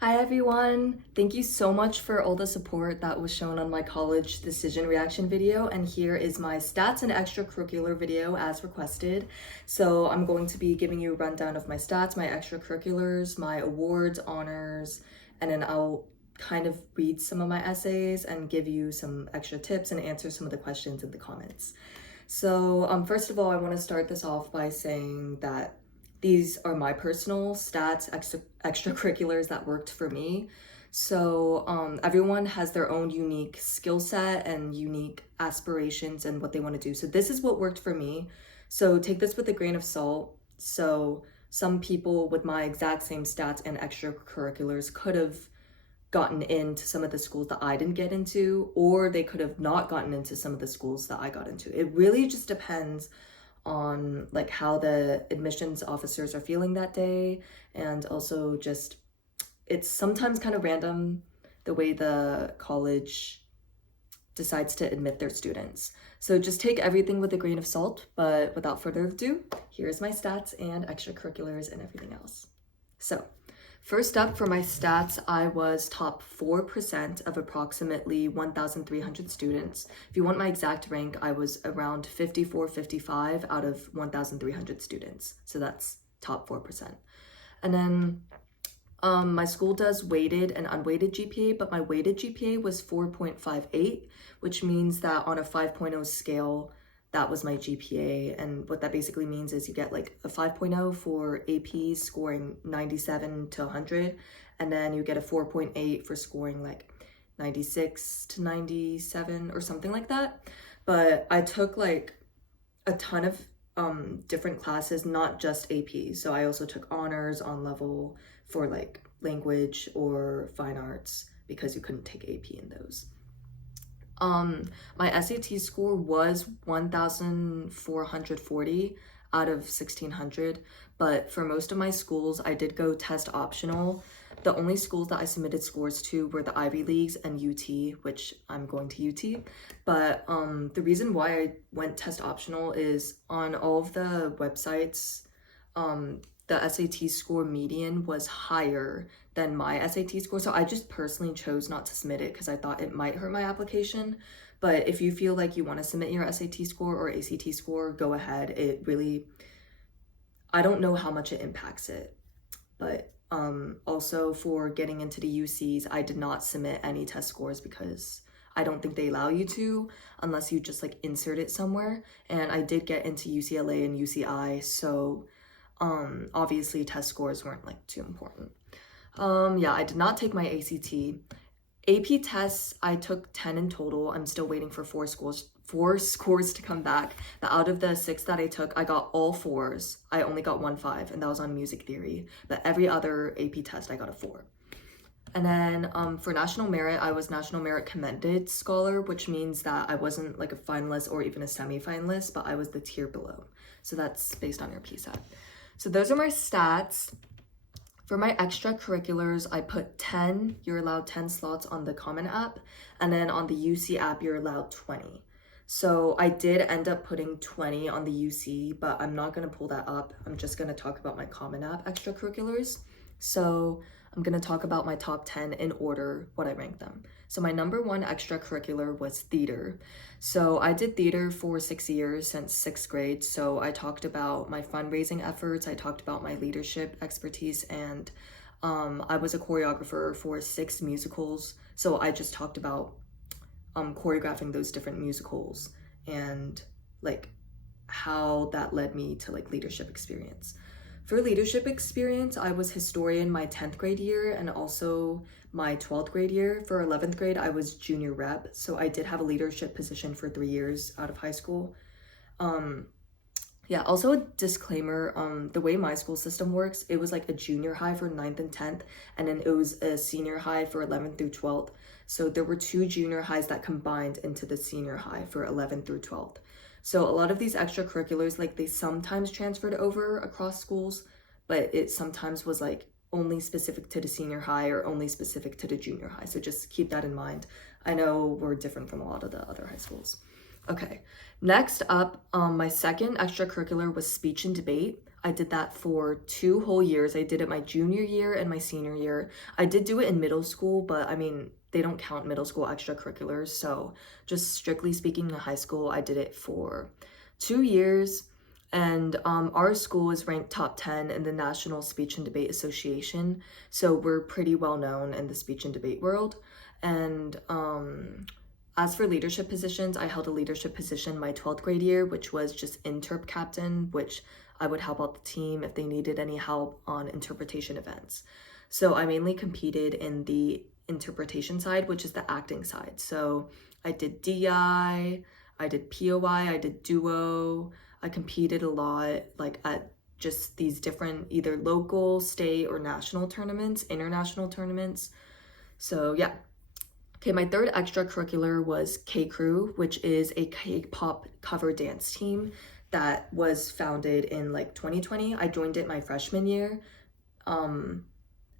Hi everyone! Thank you so much for all the support that was shown on my college decision reaction video, and here is my stats and extracurricular video as requested. So I'm going to be giving you a rundown of my stats, my extracurriculars, my awards, honors, and then I'll kind of read some of my essays and give you some extra tips and answer some of the questions in the comments. So first of all, I want to start this off by saying that these are my personal stats, extracurriculars that worked for me. So everyone has their own unique skill set and unique aspirations and what they want to do. So this is what worked for me. So take this with a grain of salt. So some people with my exact same stats and extracurriculars could have gotten into some of the schools that I didn't get into, or they could have not gotten into some of the schools that I got into. It really just depends on like how the admissions officers are feeling that day, and also just it's sometimes kind of random the way the college decides to admit their students. So just take everything with a grain of salt, but without further ado, here's my stats and extracurriculars and everything else. So first up, for my stats, I was top 4% of approximately 1,300 students. If you want my exact rank, I was around 54, 55 out of 1,300 students. So that's top 4%. And then my school does weighted and unweighted GPA, but my weighted GPA was 4.58, which means that on a 5.0 scale, that was my GPA. And what that basically means is you get like a 5.0 for AP scoring 97 to 100, and then you get a 4.8 for scoring like 96 to 97 or something like that. But I took like a ton of different classes, not just AP. So I also took honors on level for like language or fine arts because you couldn't take AP in those. My SAT score was 1,440 out of 1,600, but for most of my schools, I did go test optional. The only schools that I submitted scores to were the Ivy Leagues and UT, which I'm going to UT. But the reason why I went test optional is on all of the websites, the SAT score median was higher than my SAT score. So I just personally chose not to submit it because I thought it might hurt my application. But if you feel like you want to submit your SAT score or ACT score, go ahead. It really, I don't know how much it impacts it. But also for getting into the UCs, I did not submit any test scores because I don't think they allow you to unless you just like insert it somewhere. And I did get into UCLA and UCI, so obviously test scores weren't like too important. Yeah, I did not take my ACT. AP tests, I took 10 in total. I'm still waiting for four scores to come back. But out of the 6 that I took, I got all 4s. I only got 1 5, and that was on music theory. But every other AP test, I got a 4. And then for National Merit, I was National Merit Commended Scholar, which means that I wasn't like a finalist or even a semi-finalist, but I was the tier below. So that's based on your PSAT. So those are my stats. For my extracurriculars, I put 10. You're allowed 10 slots on the Common App, and then on the UC app, you're allowed 20. So I did end up putting 20 on the UC, but I'm not going to pull that up. I'm just going to talk about my Common App extracurriculars. So I'm going to talk about my top 10 in order, what I ranked them. So my number 1 extracurricular was theater. So I did theater for 6 years, since 6th grade. So I talked about my fundraising efforts, I talked about my leadership expertise, and I was a choreographer for 6 musicals. So I just talked about choreographing those different musicals and like how that led me to like leadership experience. For leadership experience, I was historian my 10th grade year and also my 12th grade year. For 11th grade, I was junior rep. So I did have a leadership position for 3 years out of high school. Yeah, also a disclaimer, the way my school system works, it was like a junior high for 9th and 10th, and then it was a senior high for 11th through 12th. So there were 2 junior highs that combined into the senior high for 11th through 12th. So a lot of these extracurriculars, like they sometimes transferred over across schools, but it sometimes was like only specific to the senior high or only specific to the junior high. So just keep that in mind. I know we're different from a lot of the other high schools. Okay, next up, my second extracurricular was speech and debate. I did that for 2 whole years. I did it my junior year and my senior year. I did do it in middle school, but I mean, they don't count middle school extracurriculars. So just strictly speaking, in high school, I did it for 2 years. And our school is ranked top 10 in the National Speech and Debate Association. So we're pretty well known in the speech and debate world. And as for leadership positions, I held a leadership position my 12th grade year, which was just interp captain, which I would help out the team if they needed any help on interpretation events. So I mainly competed in the interpretation side, which is the acting side. So I did DI, I did POI, I did duo. I competed a lot, like at just these different either local, state, or national tournaments, international tournaments. So yeah. Okay, my third extracurricular was K-Crew, which is a K-pop cover dance team that was founded in like 2020. I joined it my freshman year. And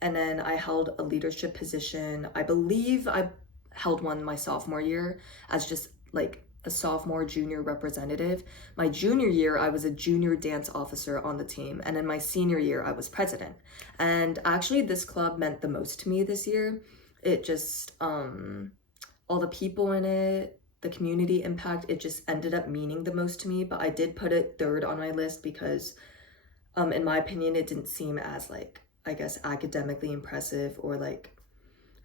then I held a leadership position. I believe I held one my sophomore year as just like a sophomore junior representative. My junior year, I was a junior dance officer on the team. And in my senior year, I was president. And actually this club meant the most to me this year. It just, all the people in it, the community impact, it just ended up meaning the most to me. But I did put it third on my list because, in my opinion, it didn't seem as like, I guess, academically impressive or like,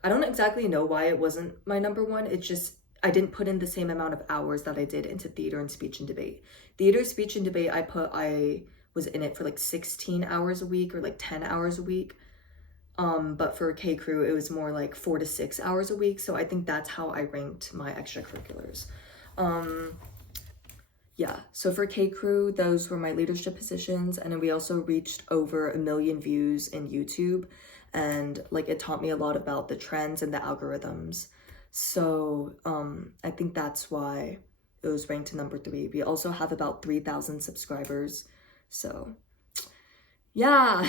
I don't exactly know why it wasn't my number one. It's just, I didn't put in the same amount of hours that I did into theater and speech and debate. Theater, speech, and debate, I was in it for like 16 hours a week or like 10 hours a week. But for K-Crew, it was more like 4 to 6 hours a week. So I think that's how I ranked my extracurriculars. Yeah, so for K-Crew, those were my leadership positions. And then we also reached over 1 million views in YouTube. And like it taught me a lot about the trends and the algorithms. So I think that's why it was ranked to number 3. We also have about 3,000 subscribers. So yeah.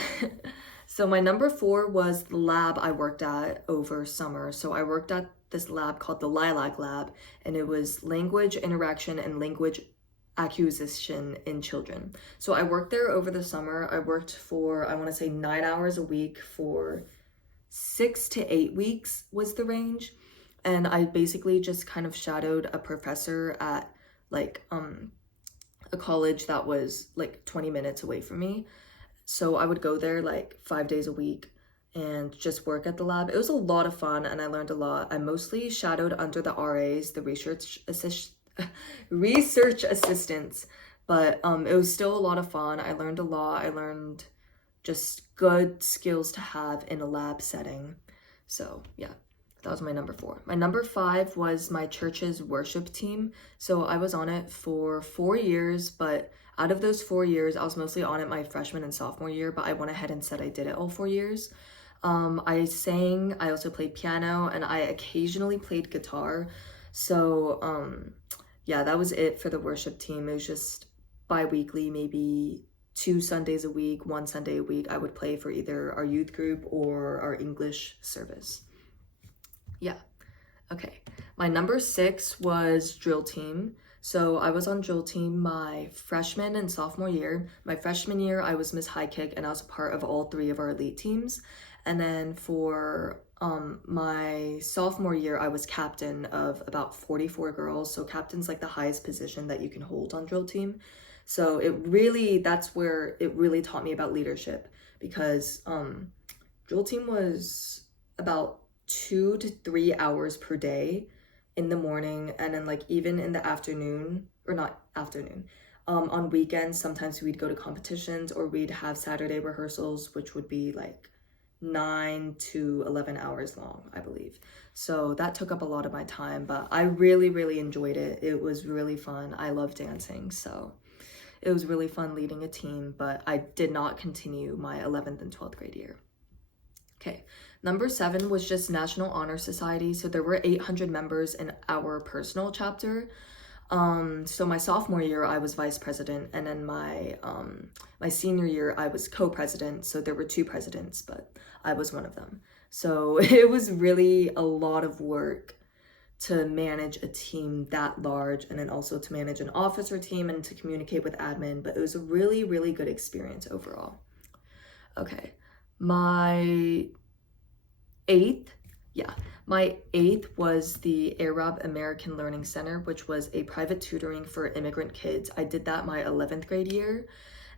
So my number 4 was the lab I worked at over summer. So I worked at this lab called the Lilac Lab, and it was language interaction and language acquisition in children. So I worked there over the summer. I worked for, I want to say 9 hours a week for 6 to 8 weeks was the range. And I basically just kind of shadowed a professor at like a college that was like 20 minutes away from me. So I would go there like 5 days a week and just work at the lab. It was a lot of fun and I learned a lot. I mostly shadowed under the RAs, the research assistants, but it was still a lot of fun. I learned a lot. I learned just good skills to have in a lab setting. So yeah, that was my number 4. My number 5 was my church's worship team. So I was on it for 4 years, but out of those 4 years, I was mostly on it my freshman and sophomore year, but I went ahead and said I did it all 4 years. I sang, I also played piano, and I occasionally played guitar. So yeah, that was it for the worship team. It was just bi-weekly, maybe 2 Sundays a week, 1 Sunday a week, I would play for either our youth group or our English service. Yeah, okay. My number 6 was drill team. So I was on drill team my freshman and sophomore year. My freshman year, I was Miss High Kick and I was a part of all 3 of our elite teams. And then for my sophomore year, I was captain of about 44 girls. So captain's like the highest position that you can hold on drill team. So that's where it really taught me about leadership because drill team was about 2 to 3 hours per day in the morning, and then like even in the afternoon, or not afternoon, on weekends, sometimes we'd go to competitions or we'd have Saturday rehearsals, which would be like 9 to 11 hours long, I believe. So that took up a lot of my time, but I really, really enjoyed it. It was really fun. I love dancing, so it was really fun leading a team, but I did not continue my 11th and 12th grade year. Okay, number 7 was just National Honor Society. So there were 800 members in our personal chapter. So my sophomore year, I was vice president, and then my senior year, I was co-president. So there were 2 presidents, but I was one of them. So it was really a lot of work to manage a team that large, and then also to manage an officer team and to communicate with admin. But it was a really, really good experience overall. Okay, my eighth was the Arab American Learning Center, which was a private tutoring for immigrant kids. I did that my 11th grade year,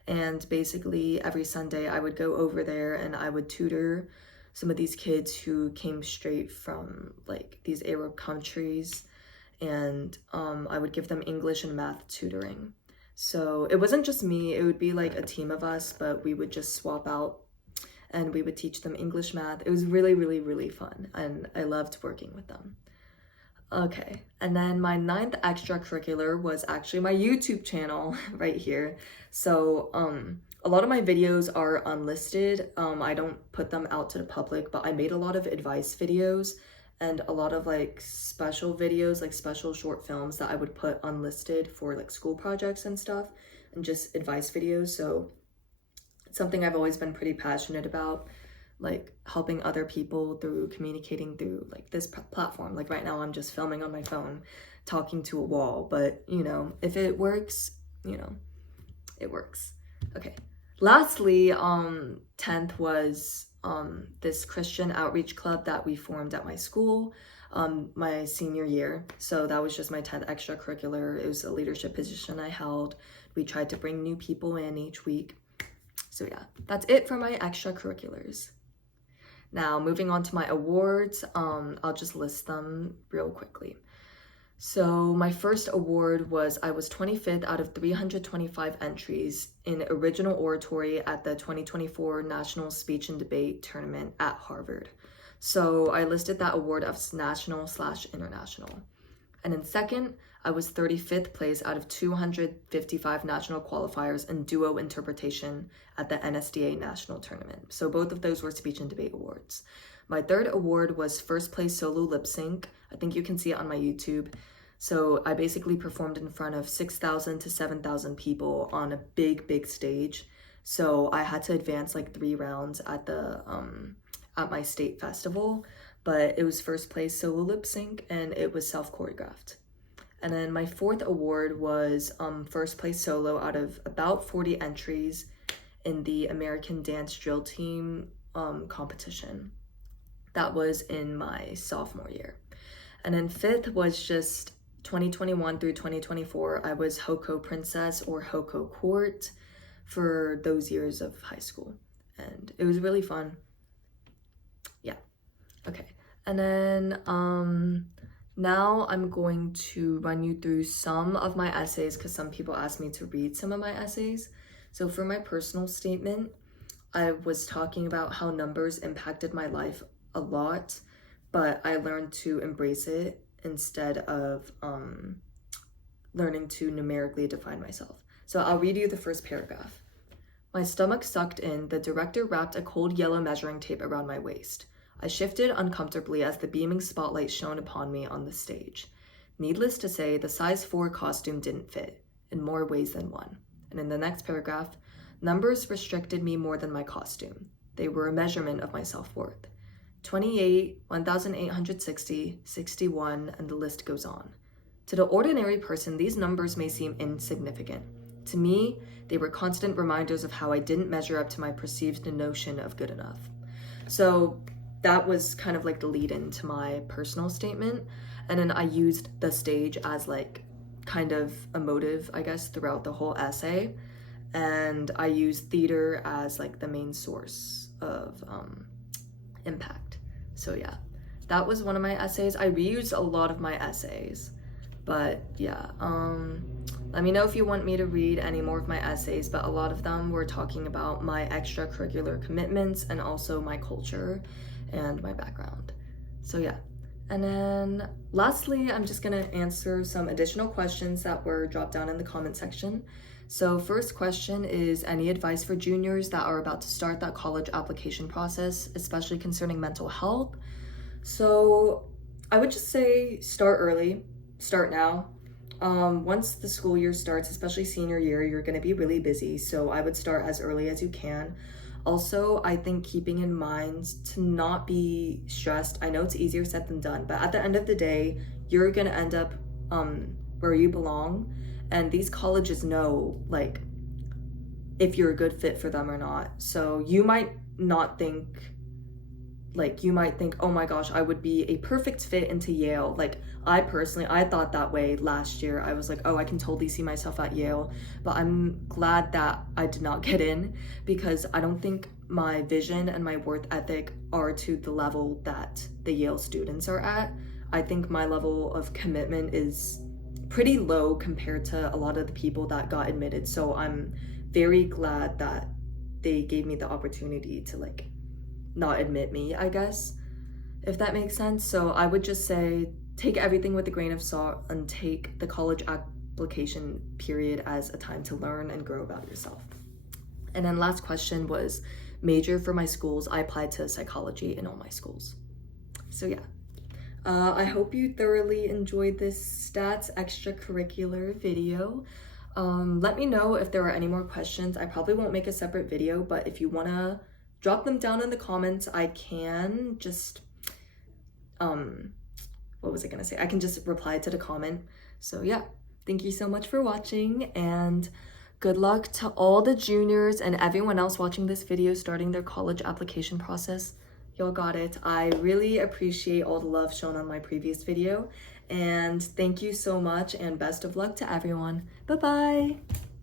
and basically every Sunday I would go over there and I would tutor some of these kids who came straight from like these Arab countries, and I would give them English and math tutoring. So it wasn't just me, it would be like a team of us, but we would just swap out and we would teach them English, math. It was really, really, really fun, and I loved working with them. Okay, and then my 9th extracurricular was actually my YouTube channel right here. So a lot of my videos are unlisted. I don't put them out to the public, but I made a lot of advice videos and a lot of like special videos, like special short films that I would put unlisted for like school projects and stuff, and just advice videos. So it's something I've always been pretty passionate about, like helping other people through communicating through like this platform. Like right now I'm just filming on my phone, talking to a wall, but you know, if it works, you know, it works. Okay. Lastly, 10th was this Christian outreach club that we formed at my school my senior year. So that was just my 10th extracurricular. It was a leadership position I held. We tried to bring new people in each week. So yeah, that's it for my extracurriculars. Now, moving on to my awards, I'll just list them real quickly. So my first award was I was 25th out of 325 entries in original oratory at the 2024 National Speech and Debate Tournament at Harvard. So I listed that award as national/international. And in second, I was 35th place out of 255 national qualifiers in duo interpretation at the NSDA National Tournament. So both of those were speech and debate awards. My third award was first place solo lip sync. I think you can see it on my YouTube. So I basically performed in front of 6,000 to 7,000 people on a big, big stage. So I had to advance like 3 rounds at the at my state festival, but it was first place solo lip sync and it was self-choreographed. And then my fourth award was first place solo out of about 40 entries in the American Dance Drill Team competition. That was in my sophomore year. And then fifth was just 2021 through 2024. I was Hoko Princess or Hoko Court for those years of high school. And it was really fun. Yeah. Okay. And then now I'm going to run you through some of my essays because some people asked me to read some of my essays. So for my personal statement, I was talking about how numbers impacted my life a lot, but I learned to embrace it instead of learning to numerically define myself. So I'll read you the first paragraph. My stomach sucked in. The director wrapped a cold yellow measuring tape around my waist. I shifted uncomfortably as the beaming spotlight shone upon me on the stage. Needless to say, the size 4 costume didn't fit, in more ways than one. And in the next paragraph, numbers restricted me more than my costume. They were a measurement of my self-worth. 28, 1,860, 61, and the list goes on. To the ordinary person, these numbers may seem insignificant. To me, they were constant reminders of how I didn't measure up to my perceived notion of good enough. So that was kind of like the lead into my personal statement. And then I used the stage as like kind of a motive, I guess, throughout the whole essay. And I used theater as like the main source of impact. So yeah, that was one of my essays. I reused a lot of my essays, but yeah, let me know if you want me to read any more of my essays, but a lot of them were talking about my extracurricular commitments and also my culture and my background. So yeah. And then lastly, I'm just gonna answer some additional questions that were dropped down in the comment section. So first question is, any advice for juniors that are about to start that college application process, especially concerning mental health? So I would just say start early, start now. Once the school year starts, especially senior year, you're gonna be really busy. So I would start as early as you can. Also, I think keeping in mind to not be stressed. I know it's easier said than done, but at the end of the day, you're gonna end up where you belong, and these colleges know like if you're a good fit for them or not. So you might not think, like, you might think, oh my gosh, I would be a perfect fit into Yale. Like, I personally, I thought that way last year. I was like, oh, I can totally see myself at Yale. But I'm glad that I did not get in, because I don't think my vision and my work ethic are to the level that the Yale students are at. I think my level of commitment is pretty low compared to a lot of the people that got admitted. So I'm very glad that they gave me the opportunity to like not admit me, I guess, if that makes sense. So I would just say take everything with a grain of salt and take the college application period as a time to learn and grow about yourself. And then last question was major for my schools. I applied to psychology in all my schools. So yeah. I hope you thoroughly enjoyed this stats extracurricular video. Let me know if there are any more questions. I probably won't make a separate video, but if you wanna drop them down in the comments, I can just, what was I gonna say? I can just reply to the comment. So yeah, thank you so much for watching, and good luck to all the juniors and everyone else watching this video starting their college application process. Y'all got it. I really appreciate all the love shown on my previous video, and thank you so much, and best of luck to everyone. Bye-bye.